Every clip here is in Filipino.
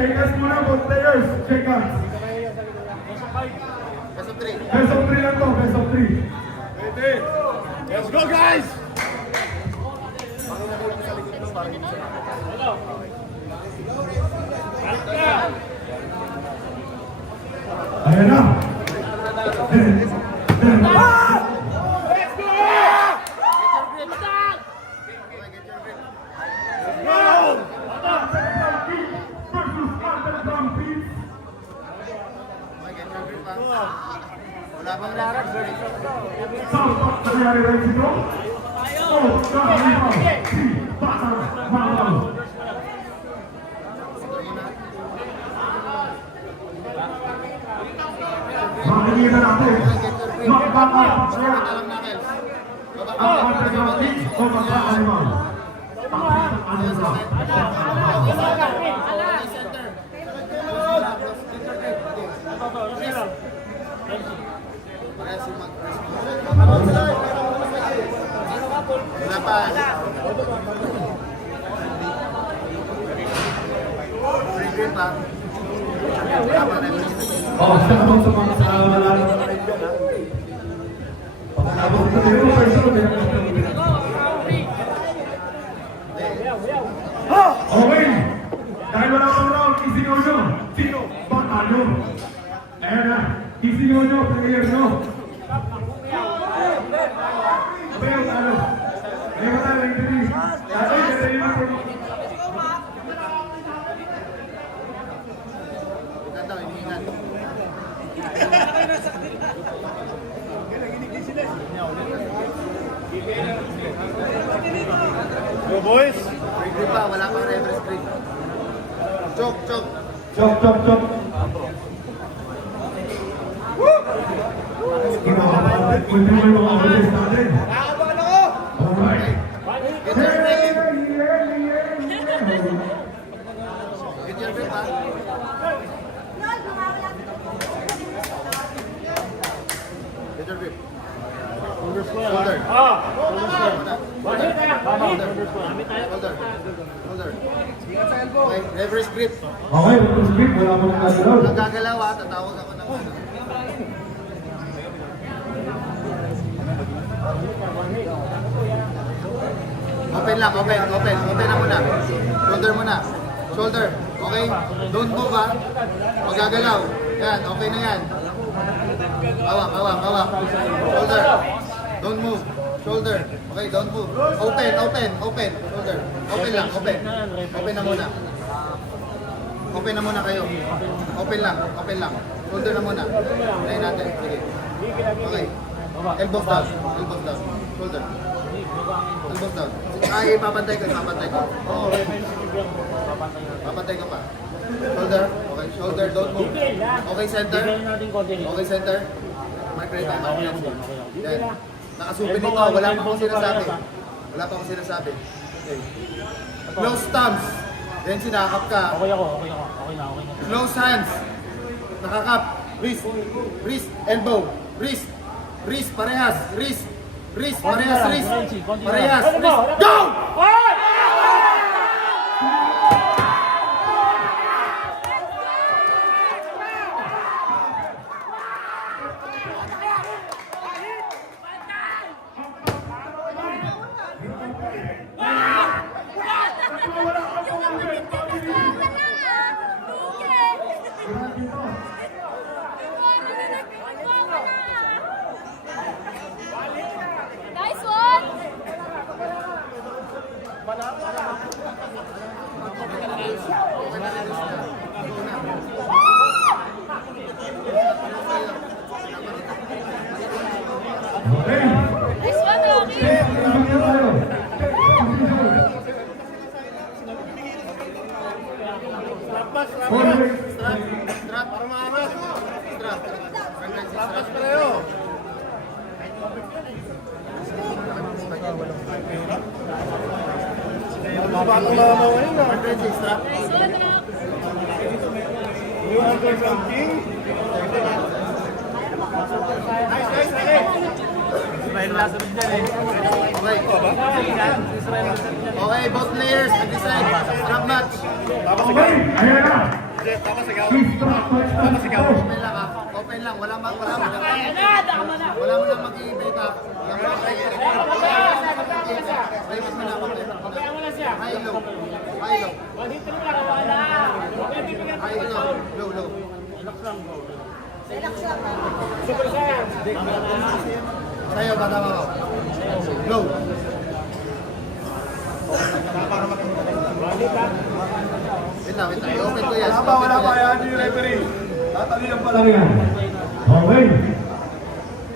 Shake hands muna, both players. Shake hands. Best of 3. Best of 3 lang to, best of 3. Let's go, guys! Ayan na. Wala bang larat? Salpak nangyari rin dito. Oh, kahalimaw. Si Batang Mangal. Makikita natin. Magpapapasaya. Ang underground team o magkakalimaw. Ang underground. Wala pa. Free grip pa. Wala pa na. Oh, shoutout sa mga salamat. Pagkabot ko dito, okay. Dahil wala pang round, isigaw nyo. Sino? Batalo. Ayan na. Isigaw nyo, player nyo. Pero ano? Ayaw ka tayo, interview. Dati, dati natin. Ganda, hiningan. Go, boys! Free grip pa, wala pang reverse grip. Chok, chok. Chok, chok, chok. Kinakabahan. Pwede mo yung mga audience natin. Alright. Get your grip. Get your grip pa. Get your grip. Shoulder. Shoulder. Shoulder. Shoulder. Okay, reverse grip. Okay, ito script. Wala mo nang gagalaw. Walang gagalaw ha, tatawag ako ng ano. Open lang, open. Open na muna. Shoulder muna. Shoulder. Okay? Don't move ha. Huwag gagalaw. Yan, okay na yan. Hawak. Shoulder. Don't move. Shoulder. Okay, don't move. Open. Shoulder. Open lang, open. Open na muna. Open na muna kayo. Open lang. Shoulder na muna. Try natin. Sige. Okay. Elbows down. Shoulder. Elbows down. Ay, papantay ko. Oo. Papantay ko pa. Shoulder. Okay, shoulder. Don't move. Okay, center. Mark right time. Yan. Nakasupin ito. Wala pa akong sinasabi. Okay. Close thumbs. Then sinakap ka. Okay na. Close hands. Nakakap. Wrist. Elbow. Wrist. Parehas. Wrist. Parehas. Go! Nice one! Okay. Nice one, Rocky! Tingnan tayo. Strap. Para maangat. Strap. Strap pareho. Batang mama ngayon na. Strap. Nice one, Rocky! New underground king. Okay, both players, nag-decide. Strap match. Okay, ayan na. Jeff, tama sigaw. Instructor Tanto. Open lang ha. Open lang. Wala mo lang mag-i-ibig ha. Private mo na ako. High low. High low. High low. Low low. Sa'yo, bata mo. Low. Wait lang. I-open ko yan. Wala pa yan yung referee. Tatalihan pa lang. Ano yan? Okay.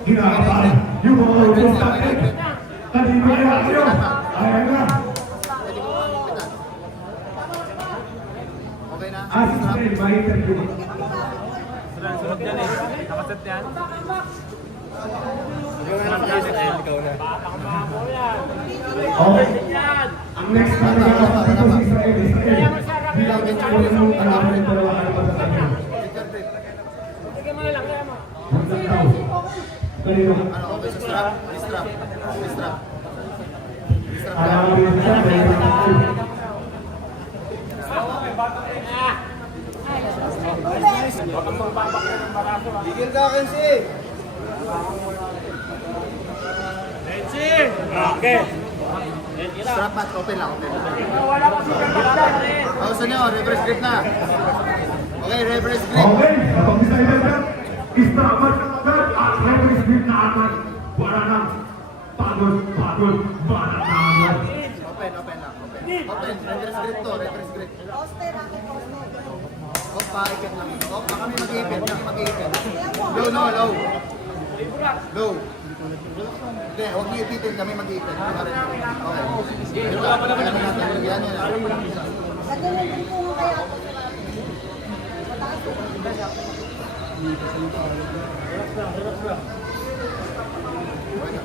Ginagawa yung mga ulong takit. Kanina kaya kayo. Ayan na. Pwede ko pangipitan. Okay na? Assistant by interview. Okay. Ang next na nagkakapit ko si Israel. Bilang ito yung alaman ng dalawa ay pagkakanya. Hanggang tao. Kanino? Ano, okay sa strap? Strap. Strap. Strap ka. Alamin siya. Tigil ka, Kenzie! Strap at open lang, open lang. Pausan nyo, reverse grip na. Okay, reverse grip. Okay, napag-isa na istrapat na agad at referee speed na agad. Para ng pagod, para na agad. Open, open lang, open. Open, reverse grip to, reverse grip. Off, paikit lang. Off, kami mag-iipit, Low, no, low. Low. Hindi, huwag niyo ipitin, kami mag-iipit. Okay. Ito lang, yan yan.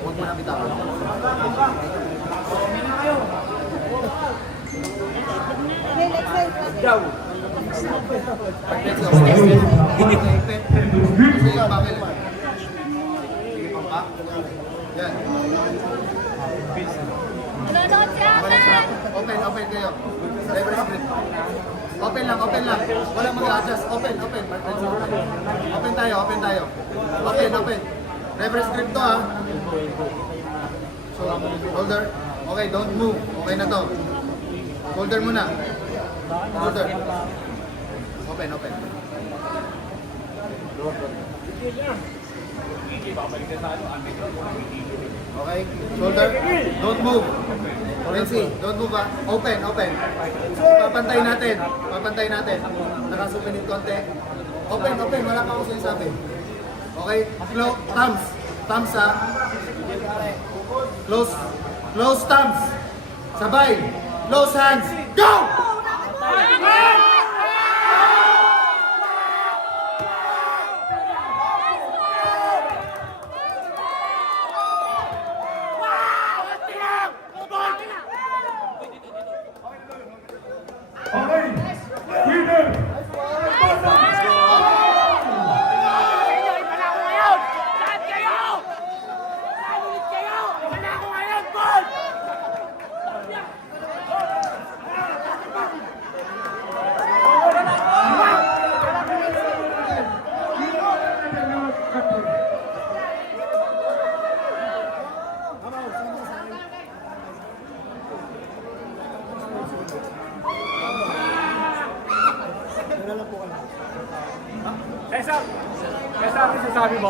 Huwag mo na bitawan. Let's go. Iipit. Sige, bakit? Sige, pampa. Yan. Nanonood si Amen! Open, open kayo. Reverse grip. Open lang, open lang. Walang mag-adjust. Open, open. Open tayo, open tayo. Open, open. Reverse grip to ha. So, shoulder. Okay, don't move. Okay na to. Shoulder muna. Shoulder. Open, open. Okay, shoulder. Don't move. Nancy, don't move ha. Open, open. Papantay natin. Papantay natin. Nakasupinit konti. Open, open. Wala pa ako sinasabi. Okay, close. Thumbs. Thumbs ha. Close. Close thumbs. Sabay. Close hands. Go! Okay, winner! Kesa, ano sasabi mo?